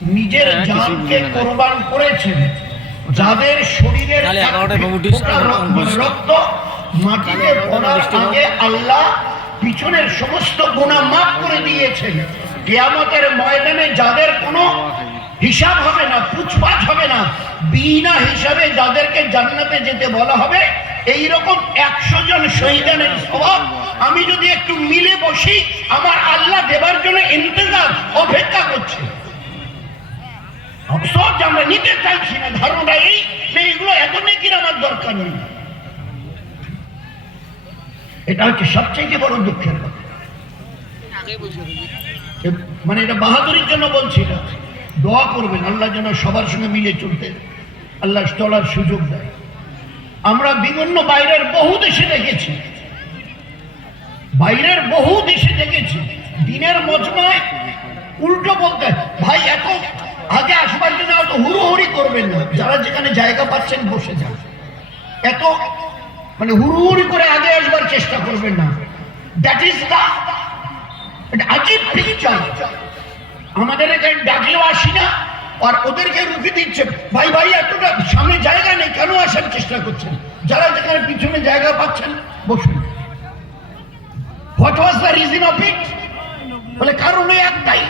নিজের জানকে কোরবান করেছেন, যাদের শরীরের রক্ত মাটিতে পড়ার আগে আল্লাহ পিছনের সমস্ত গুনাহ মাফ করে দিয়েছেন। কিয়ামতের ময়দানে যাদের কোনো হিসাব হবে না, পুছপাছ হবে না, বিনা হিসাবে যাদেরকে জান্নাতে যেতে বলা হবে, এইরকম 100 জন শহীদানের সওয়াব আমি যদি একটু মিলে বসি, আমার আল্লাহ দেবার জন্য ইন্তজার অপেক্ষা করছে। অবসর যে আমরা নিতে চাইছি না, ধারণা এই এগুলো এত নেকির আমার দরকার নেই। এটা হচ্ছে সবচেয়ে বড় দুঃখের কথা। মানে এটা বাহাদুরির জন্য বলছি না, দোয়া করবেন আল্লাহ যেন সবার সঙ্গে মিলে চলতে আল্লাহ চলার সুযোগ দেয়। আমরা বিভিন্ন বাইরের বহু দেশে দেখেছি, দিনের মজমায় উল্টো বলতে, ভাই এত আগে আসবার জন্য অত হুড়োহুড়ি করবেন না, যারা যেখানে জায়গা পাচ্ছেন বসে যান, এত মানে হুড়োহুড়ি করে আগে আসবার চেষ্টা করবেন না। দ্যাট ইজ দা আজীব পিকচার। আমাদের এখানে ডাকলেও আসি না, আর ওদেরকে রুখে দিচ্ছে, ভাই ভাই এতটা সামনে জায়গা নেই, কেন আসার চেষ্টা করছেন? যারা যেখানে পিছনে জায়গা পাচ্ছেন বসুন। What was the reason of it? বলে কারণ একটাই,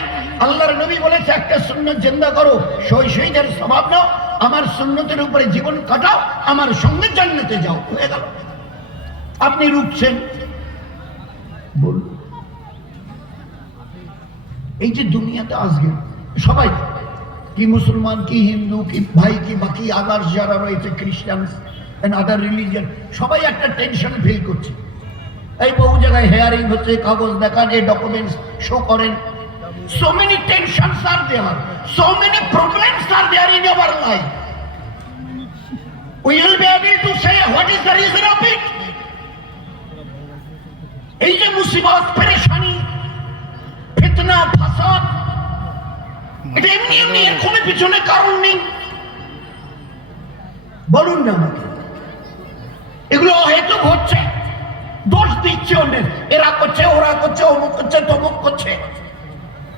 আল্লাহর নবী বলেছে একটা সুন্নাত জিন্দা করো, শহীদের সওয়াব নাও, আমার সুন্নতের উপরে জীবন কাটাও, আমার সঙ্গে জান্নাতে যাও। হয়ে গেল। আপনি রুখছেন, বলুন এই যে দুনিয়াতে আজকে সবাই, কি মুসলমান, কি হিন্দু, কি ভাই, কি বাকি আদার্স যারা রয়েছে, খ্রিস্টানস এন্ড আদার রিলিজিয়ন, সবাই একটা টেনশন ফিল করছে। এই বহু জায়গায় হেয়ারিং হচ্ছে, কাগজ দেখান, এই ডকুমেন্টস শো করেন। So many tensions are there, so many problems are there in our life. We will be able to say what is the reason of it. এই যে মুসিবত, পেরেশানি, ফিতনা, ফাসাদ, এটা এমনি এমনি, এর কোনো পিছনে কারণ নেই। বলুন না আমাকে, এগুলো অহেতুক হচ্ছে, দোষ দিচ্ছে অন্যের, এরা করছে, ওরা করছে, অমুক করছে, তমুক করছে।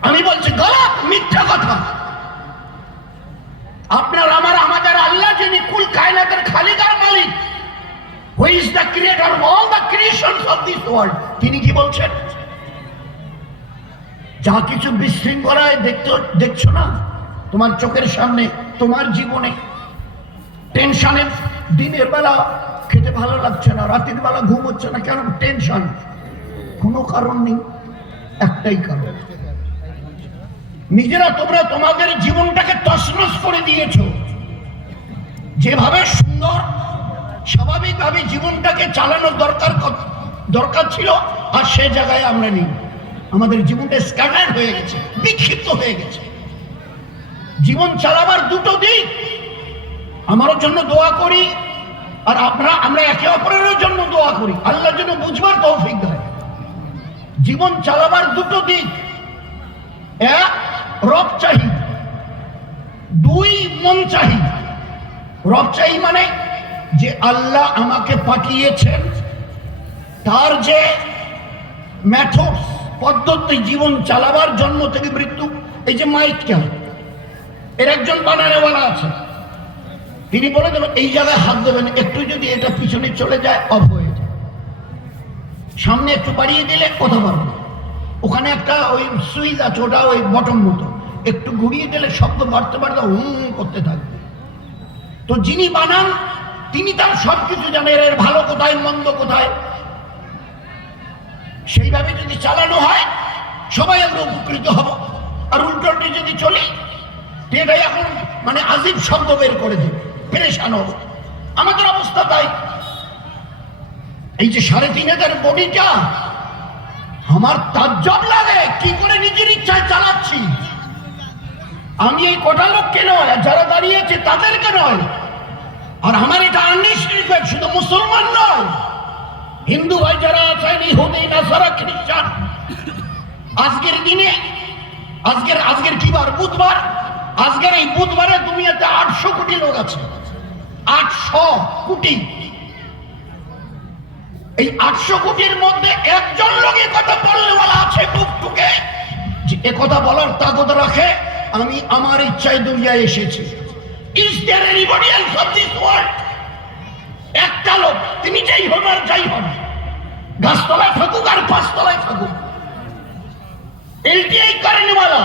আমি বলছি গলত, মিথ্যা কথা। আপনার আমাদের আল্লাহ যিনি কুল কায়নাতের খালিক আর মালিক, who is the creator of all the creations of this world, তিনি কি বলছেন? যা কিছু বিশৃঙ্খলায় দেখছো না তোমার চোখের সামনে, তোমার জীবনে, টেনশনে, দিনের বেলা খেতে ভালো লাগছে না, রাতের বেলা ঘুম হচ্ছে না, কেন? টেনশন। কোনো কারণ নেই, একটাই কারণ, নিজেরা তোমরা তোমাদের জীবনটাকে তছনছ করে দিয়েছো। যেভাবে সুন্দর স্বাভাবিকভাবে জীবনটাকে চালানোর দরকার ছিল, আর সে জায়গায় আমরা নেই। আমাদের জীবনটা স্ক্যাটার্ড হয়ে গেছে, বিক্ষিপ্ত হয়ে গেছে। জীবন চালাবার দুটো দিক, আমারও জন্য দোয়া করি, আর আমরা একে অপরের জন্য দোয়া করি, আল্লাহর জন্য বুঝবার তৌফিক দেয়। জীবন চালাবার দুটো দিক, এক রব চাহি, দুই মন চাহি। রব চাহি মানে যে আল্লাহ আমাকে পাঠিয়েছেন, তার যে মেথডস, পদ্ধতি জীবন চালাবার, জন্ম থেকে মৃত্যু, এই যে মাইকটা, এর একজন বানানেওয়ালা আছে, তিনি বলে দেবেন এই জায়গায় হাত দেবেন, একটু যদি এটা পিছনে চলে যায় অফ হয়ে যায়, সামনে একটু বাড়িয়ে দিলে কথা বলবে, ওখানে একটা ওই সুইচ আছে, ওটা ওই বটন মতো, একটু ঘুরিয়ে দিলে শব্দ বাড়তে বাড়তে করতে থাকবে। তো যিনি বানান তিনি তার সবকিছু জানেন, এর ভালো কোথায়, মন্দ কোথায়। সেইভাবে যদি চালানো হয় সবাই আমরা উপকৃত হব। আর উল্টোটি যদি চলি, এটাই এখন মানে আজীব শব্দ বের করে দেবে, পেরেশান হব। আমাদের অবস্থা তাই। এই যে ৩৫,০০০ বডিটা, আমার তাজ্জব লাগে কি করে নিজের ইচ্ছায় চালাচ্ছি। আমি এই কটা লোককে নয়, যারা দাঁড়িয়েছে তাদেরকে নয়, আর আমার এটা আননিশ্চিত, শুধু মুসলমান নয়, হিন্দু ভাই যারা আছেন, ইহুদি, নাসারা, খ্রিস্টান, আজকের দিনে, আজকের কি বার? বুধবার। আজকের এই বুধবারে দুনিয়াতে ৮০০ কোটি লোক আছে, ৮০০ কোটি। এই ৮০০ কোটির মধ্যে একজন লোক কথা বললে বলা আছে বুক টুকে, যে একথা বলার তাগদ রাখে আমি আমার ইচ্ছায় দুনিয়ায় এসেছি। Is there anybody else of this world? একটা লোক, তিনি যাই হন আর যাই হন, গাছতলায় থাকুক আর পাঁচতলায় থাকুক, এলটিআই কারেন্টওয়ালা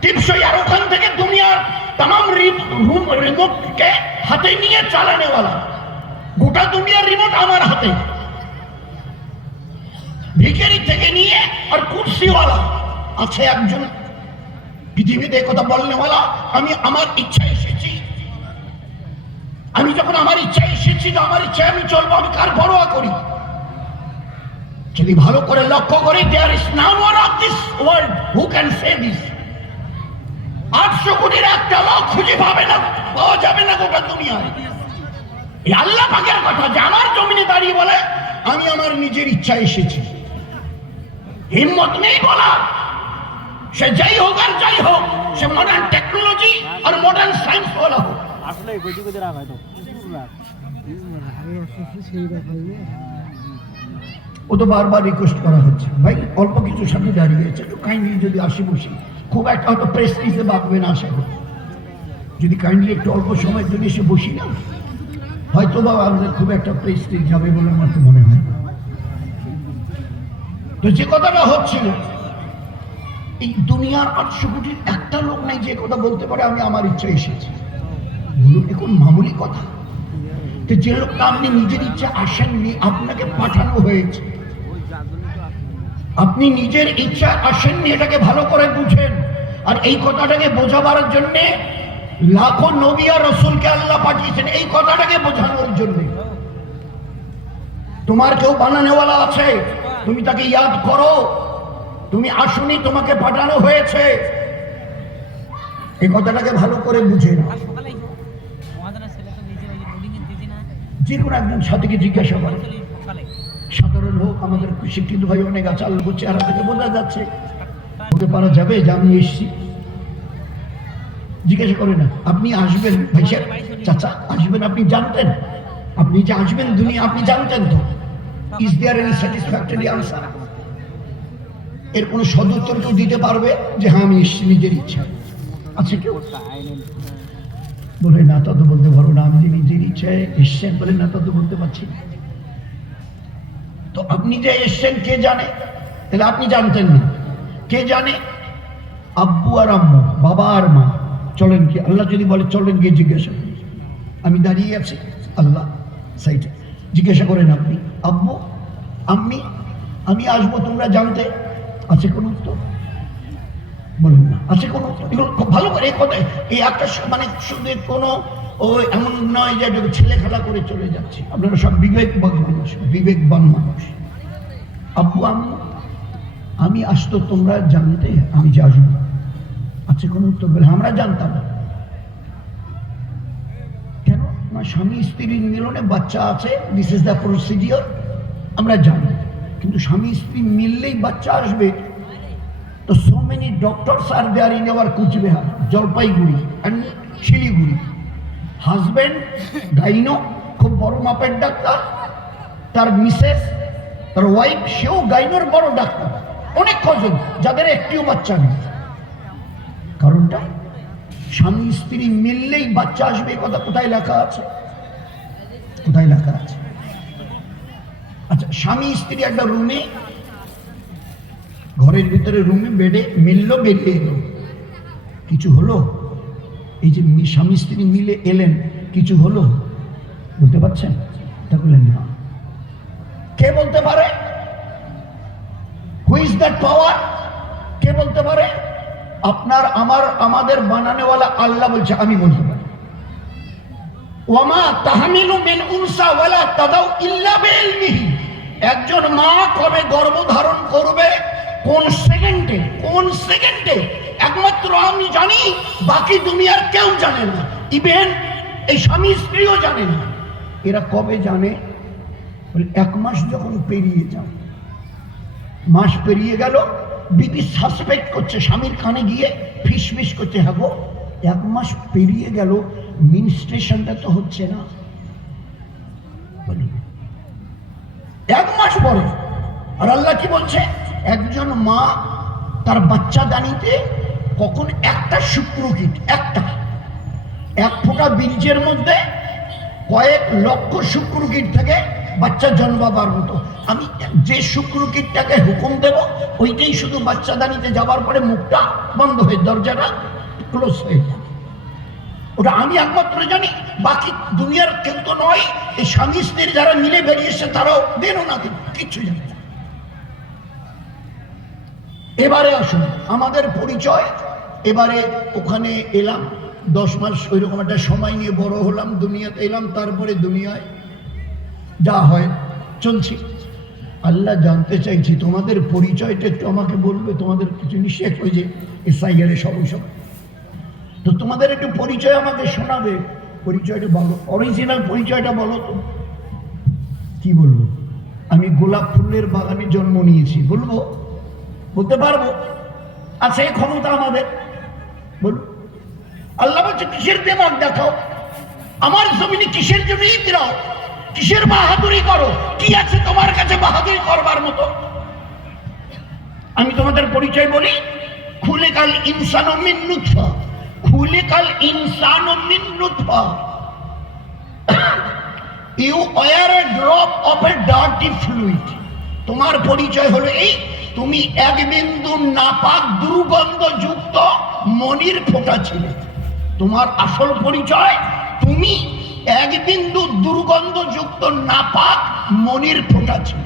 টিপসই, আর ওখান থেকে দুনিয়ার তাম রিমোটকে হাতে নিয়ে চালানেওয়ালা, গোটা দুনিয়ার রিমোট আমার হাতে, ভিখারি থেকে নিয়ে আর কুর্সিওয়ালা আছে একজন পৃথিবীতে কথা বলনেওয়ালা, আমি আমার ইচ্ছা এসেছি। আমি যখন আমার ইচ্ছা এসেছি তো আমার ইচ্ছায় আমি চলবো, আমি কার পরোয়া করি? যদি ভালো করে লক্ষ্য করি, there is no one of this world who can say this। 800 কোটির একটা লোক খুঁজে পাবে না, পাওয়া যাবে না গোটা দুনিয়ায়। এই আল্লাহ পাকের কথা যে আমার জমিনে দাঁড়িয়ে বলে আমি আমার নিজের ইচ্ছা এসেছি। হিম্মত নেই বলা, সে যাই হোক আর যাই হোক, সে মডার্ন টেকনোলজি আর মডার্ন সায়েন্স বলা হোক। ও তো বারবার রিকোয়েস্ট করা হচ্ছে, ভাই অল্প কিছু সামনে দাঁড়িয়েছে, একটু কাইন্ডলি যদি আসি বসি, খুব একটা হয়তো প্রেস্টিজে বাঁধবে না আশা করি, যদি কাইন্ডলি একটু অল্প সময়ের জন্য এসে বসি না, হয়তো বা আমাদের খুব একটা প্রেস্টিজ যাবে বলে আমার তো মনে হয়। তো যে কথাটা হচ্ছিল, এই দুনিয়ার 800 কোটির একটা লোক নেই যে কথা বলতে পারে আমি আমার ইচ্ছা এসেছি। বলুন এখন মামুলি কথা? তো যে লোকটা আপনি নিজের ইচ্ছা আসেননি, আপনাকে পাঠানো হয়েছে, আপনি নিজের ইচ্ছা আসেননি, এটাকে ভালো করে বুঝেন। আর এই কথাটাকে বোঝাবার জন্য লাখো নবী আর রাসূলকে আল্লাহ পাঠিয়েছেন এই কথাটাকে বোঝানোর জন্য। তোমার কেউ বানানোওয়ালা আছে, তুমি তাকে ইয়াদ করো, তুমি আসুনি, তোমাকে পাঠানো হয়েছে, এই কথাটাকে ভালো করে বুঝে নাও। যে কোনো একজন সাথীকে জিজ্ঞাসা করে, সাধারণ হোক, আমাদের শিক্ষিত ভাই অনেক আছে, আল্লাহ চেহারা থেকে বোঝা যাচ্ছে, বলতে পারা যাবে যে আমি এসছি। জিজ্ঞাসা করে না, আপনি আসবেন ভাই সাহেব, চাচা আসবেন, আপনি জানতেন? আপনি যে আসবেন দুনিয়া আপনি জানতেন তো? Is there any satisfactory answer? এর কোনো সদুত্তর কেউ দিতে পারবে যে হ্যাঁ আমি এসছি নিজের ইচ্ছা? আছে কেউ? বলে না, তত বলতে পারবো না। আপনি নিজের ইচ্ছায় এসছেন বলে না, তত বলতে পারছি। তো আপনি যে এসছেন কে জানে? তাহলে আপনি জানতেন না, কে জানে? আব্বু আর আম্মু, বাবা আর মা। চলেন কি, আল্লাহ যদি বলে চলেন গিয়ে জিজ্ঞাসা করি, আমি দাঁড়িয়ে আছি, আল্লাহ সাইডে জিজ্ঞাসা করেন আপনি, আব্বু আম্মি আমি আসবো, তোমরা জানতে? আছে কোনো উত্তর? বলুন না, আছে কোনো উত্তর? খুব ভালো করে এই কথা, এই একটা মানে শুধু কোনো ও এমন নয় যে ছেলে খেলা করে চলে যাচ্ছে। আপনারা সব বিবেকবান মানুষ, বিবেকবান মানুষ। আব্বু আম্মু আমি আসতো, তোমরা জানতে আমি যে আসবো? আছে কোনো উত্তর? বলে আমরা জানতাম। কেন না? স্বামী স্ত্রীর মিলনে বাচ্চা আছে, দিস ইজ দ্য প্রসিডিওর, আমরা জানি। কিন্তু স্বামী স্ত্রী মিললেই বাচ্চা আসবে, তো so many doctors are there in our Coochbehar, Jalpaiguri and Siliguri. Husband gynae, খুব বড় মাপের ডাক্তার, তার মিসেস, তার ওয়াইফ, সেও গাইনোর বড় ডাক্তার, অনেক কজন যাদের একটিও বাচ্চা নেই। কারণটা স্বামী স্ত্রী মিললেই বাচ্চা আসবে, কথা কোথায় লেখা আছে? কোথায় লেখা আছে? আচ্ছা, স্বামী স্ত্রী একটা রুমে, ঘরের ভিতরে রুমে বেডে মিললো, বেরিয়ে এলো, কিছু হলো? এই যে স্বামী স্ত্রী মিলে এলেন, কিছু হলো? বলতে পারছেন? তা বললেন না। কে বলতে পারে? হু ইজ দ্যাট পাওয়ার? কে বলতে পারে? আপনার আমার আমাদের বানানোওয়ালা আল্লাহ বলছে, আমি বলতে পারি। ওয়ামা তাহমিলু মিন উনসা ওয়ালা তাদাউ ইল্লা বিইলমিহি। একজন মা কবে গর্ভধারণ করবে, কোন সেকেন্ডে, কোন সেকেন্ডে, একমাত্র আমি জানি, বাকি দুনিয়ার কেউ জানে না, ইভেন এই স্বামী স্ত্রীও জানে না। এরা কবে জানে? 1 মাস যখন পেরিয়ে যায়, মাস পেরিয়ে গেল, বিবি সাসপেক্ট করছে, স্বামীর কানে গিয়ে ফিস ফিস করছে, হ্যাঁ গো 1 মাস পেরিয়ে গেল, মিনস্ট্রেশনটা তো হচ্ছে না। 1 মাস পরে। আর আল্লাহ কি বলছে? একজন মা তার বাচ্চা দানিতে কখন একটা শুক্রকীট, একটা এক ফোঁটা বীর্যের মধ্যে কয়েক লক্ষ শুক্রকীট থেকে বাচ্চা জন্মাবার মতো। আমি যে শুক্রকীটটাকে হুকুম দেব ওইটাই শুধু বাচ্চাদানিতে যাবার পরে মুখটা বন্ধ হয়ে দরজাটা ক্লোজ হয়ে যায়। ওটা আমি একমাত্র জানি, বাকি দুনিয়ার কেউ তো নয়। এই স্বামী স্ত্রীর যারা মিলে বেরিয়েছে তারাও দেনও না দেন কিচ্ছু জানে না। এবারে আসুন আমাদের পরিচয়। এবারে ওখানে এলাম 10 মাস ওইরকম একটা সময় নিয়ে বড় হলাম, দুনিয়াতে এলাম, তারপরে দুনিয়ায় যা হয় চলছি। আল্লাহ জানতে চাইছি তোমাদের পরিচয়টা একটু আমাকে বলবে। তোমাদের কিছু নিষেধ ওই যে এসআইআর সব সব, তো তোমাদের একটু পরিচয় আমাকে শোনাবে। পরিচয়টা বলো, অরিজিনাল পরিচয়টা বলো তো। কি বলবো? আমি গোলাপ ফুলের বাগানে জন্ম নিয়েছি, বলবো? বলতে পারবো? আছে এই ক্ষমতা আমাদের? বলুন। আল্লাহ বলছে কিসের দিমাগ দেখাও, আমার জমিনে কিসের জন্য ঈদ দাও, কিসের বাহাদুরি করো, কি আছে তোমার কাছে বাহাদুরি করবার মতো? আমি তোমাদের পরিচয় বলি। খুলিকাল ইনসানু মিন নুতফা, খুলিকাল ইনসানু মিন নুতফা। You are a drop of a dirty fluid. তোমার পরিচয় হলো এই, তুমি এক বিন্দু নাপাক দুর্গন্ধযুক্ত মনির ফোঁটা ছিলে। তোমার আসল পরিচয় তুমি এক বিন্দু দুর্গন্ধযুক্ত নাপাক মনির ফোঁটা ছিল।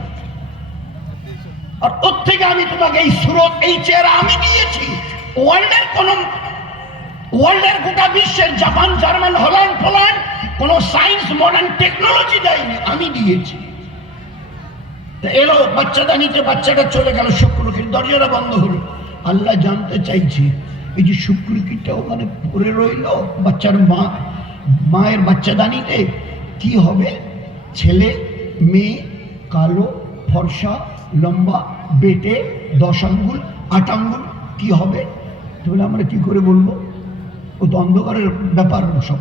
আর ওর থেকে আমি তোমাকে এই সুরত, এই চেহারা আমি দিয়েছি। ওয়ার্ল্ডের গোটা বিশ্বের জাপান, জার্মান, হল্যান্ড, পোল্যান্ড কোন সায়েন্স মডার্ন টেকনোলজি দেয়নি, আমি দিয়েছি। এলো বাচ্চাদানিতে, বাচ্চাটা চলে গেল, শুক্রকীট দরজাটা বন্ধ হলো। আল্লাহ জানতে চাইছি এই যে শুক্রকীটটা ওখানে পড়ে রইল বাচ্চার মায়ের বাচ্চাদানিতে, কি হবে? ছেলে, মেয়ে, কালো, ফর্সা, লম্বা, বেটে, 10 আঙ্গুল, 8 আঙ্গুল, কি হবে? তাহলে আমরা কি করে বলবো? ও তো অন্ধকারের ব্যাপার সব।